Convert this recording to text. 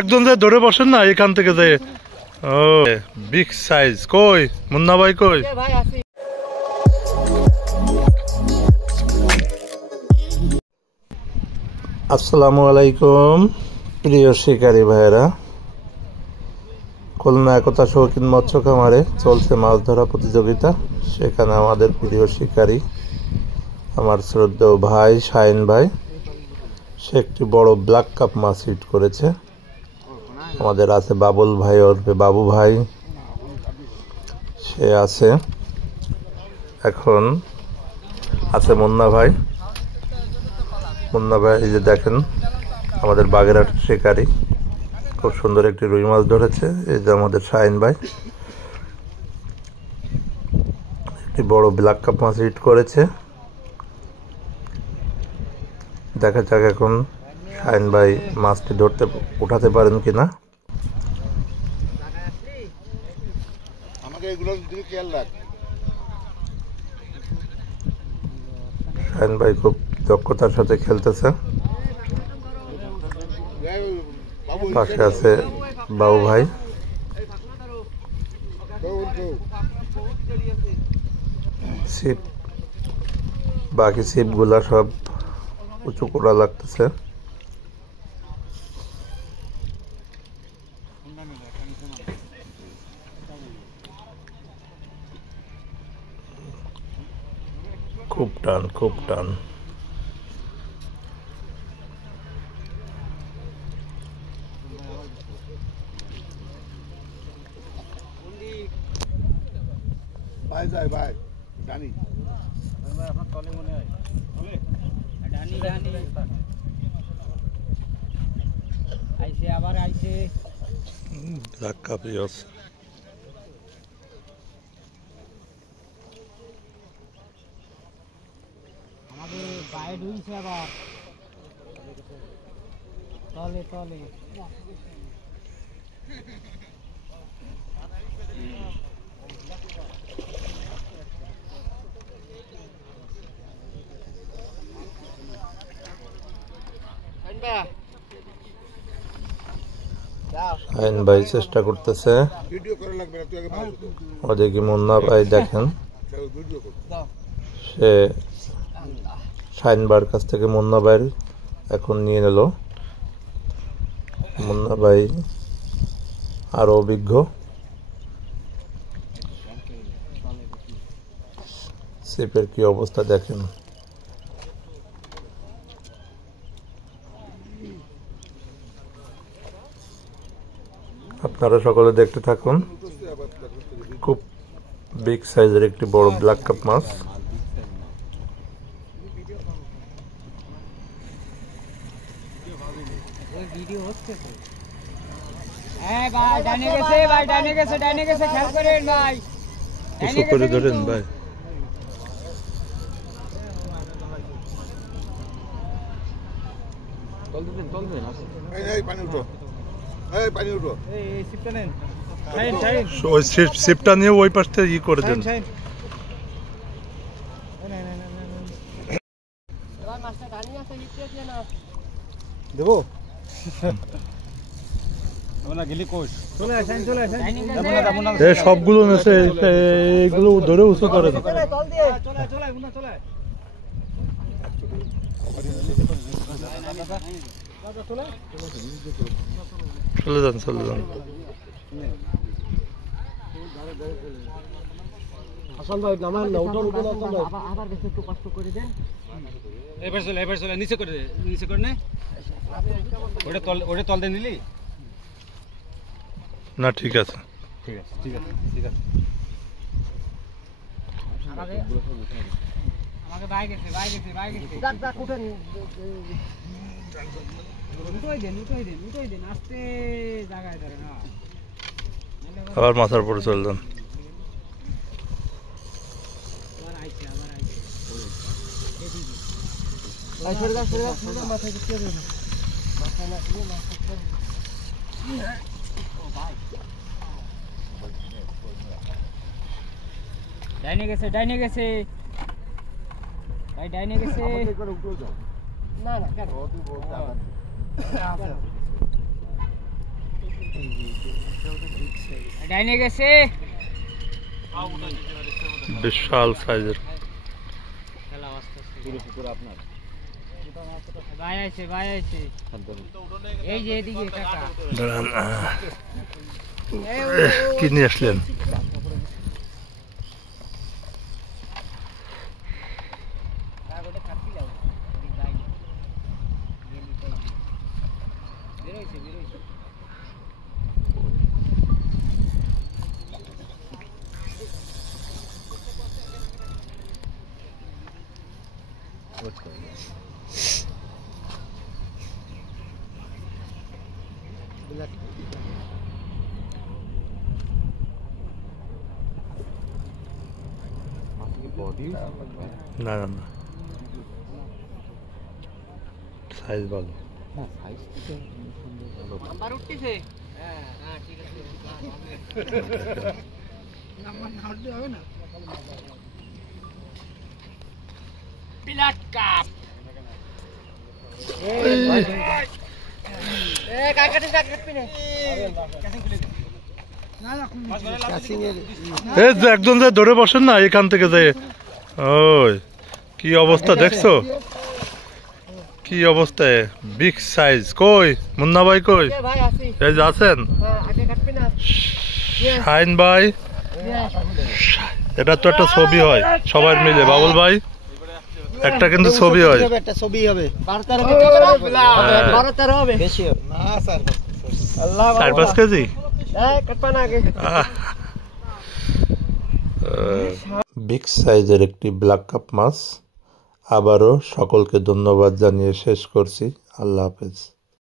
একজন যে ধরে বসেন না এখান থেকে যাই। ও বিগ সাইজ। কই মুন্না ভাই কই? আসসালামু আলাইকুম প্রিয় শিকারী ভাইরা। খুলনা একতা শৌখিন মৎস্য খামারে চলছে মাছ ধরা প্রতিযোগিতা। সেখানে আমাদের প্রিয় শিকারী আমার শ্রদ্ধেয় ভাই শাহিন ভাই, সে একটি বড় ব্ল্যাক কাপ মাছ হিট করেছে। আমাদের আছে বাবুল ভাই ওরফে বাবু ভাই, সে আছে। এখন আছে মুন্না ভাই। মুন্না ভাই এই যে দেখেন আমাদের বাগেরহাটের শিকারী, খুব সুন্দর একটি রুই মাছ ধরেছে। এই যে আমাদের শাহিন ভাই একটি বড় ব্ল্যাক কাপ মাছ হিট করেছে। দেখা যাক এখন শাহিন ভাই মাছটি উঠাতে পারেন কিনা। শাহিন ভাই খুব দক্ষতার সাথে খেলতেছে। পাশে আছে বাবু ভাই। ছিপ, বাকি ছিপগুলা সব উঁচু করা লাগতেছে। খুব টান, খুব টান। ভাই যাই ভাই জানি আপনার তলে মনে হয় আইসে আবার আইসে ধাক্কা পিয়স। আমাদের পায়ে ঢুইছে আবার তলে তলে। শাহিন ভাই চেষ্টা করতেছে। ওদিকে মুন্না ভাই দেখেন, সে শাহিন ভাইয়ের কাছ থেকে মুন্না ভাই এখন নিয়ে নিল। মুন্না ভাই আরো অভিজ্ঞ। ছিপের কি অবস্থা দেখেন। আপনারা সকলে দেখতে থাকুন। খুব বিগ সাইজের একটি বড় ব্ল্যাক কাপ মাছ। ভিডিও হচ্ছে তো। হ্যাঁ ভাই ডানে গেছে, ভাই ডানে গেছে, ডানে গেছে, খেয়াল করেন ভাই। কিছু করে ধরেন ভাই। তল দিন, তল দিন। এই পানি উঠো, এই পানি উঠো, এই সিপটা নেন। শাহিন শাহিন ওই সিপটা নিয়ে ওই পাশ থেকে ই করে দেন। শাহিন না না না না এবার মাছটা ডানি আছে লিখতে দিয়ে না দেবো। তোমরা গেলি কোষ চলে আসেন, চলে আসেন। এই সবগুলো নেছে, এইগুলো ধরে উঁচু করে দেন। চলে দিয়ে চলে চলে মুন্না চলে চলে যান, চলে যান। হাসান ভাই নামান না, ওটা উঠে না। আবার বেশি একটু কষ্ট করে দেন। এবার চলে নিচে করে দে, নিচে করে নে। ওটা তল দে নিলি না? ঠিক আছে, ঠিক আছে, ঠিক আছে, ঠিক আছে। আমাকে বাইক গেছে, বাইক গেছে, বাইক গেছে। ডাক ডাক উঠেন। উঠোই দেন, উঠোই দেন, উঠোই দেন, আস্তে জায়গায় ধরে না। আবার মাথার উপরে চলে যান। আবার আইছে, আবার আইছে। আই সরে যা, সরে যা, মাথায় দিতে হবে না। মাথায় না দিয়ে মাথায়। ও ভাই ডাইনে গেছে ভাই ডাইনে গেছে না না কেন ডাইনে গেছে বিশাল সাইজের খেলা আস্তে আপনার ভাই আছে এই যে এদিকে কাকা কি নিয়ে আসলেন? না না না সাইজ ভালো নাম্বার উঠতেছে হ্যাঁ ঠিক আছে নাম্বার না উঠলে হবে না পিলাট কাপ কাকাটি পিনে একজন যে ধরে বসেন না এখান থেকে যে ওই কি অবস্থা দেখছো কি অবস্থায় বিগ সাইজ কই মুন্না ভাই কই এই যে আছেন শাইন ভাই এটা তো একটা ছবি হয় সবাই মিলে বাবুল ভাই একটা কিন্তু ছবি হয় একটা ছবি হবে 12-13 হবে বেশি হবে না স্যার আল্লাহ 4-5 কেজি বিগ সাইজের একটি ব্ল্যাক কাপ মাছ। আবারও সকলকে ধন্যবাদ জানিয়ে শেষ করছি। আল্লাহ হাফেজ।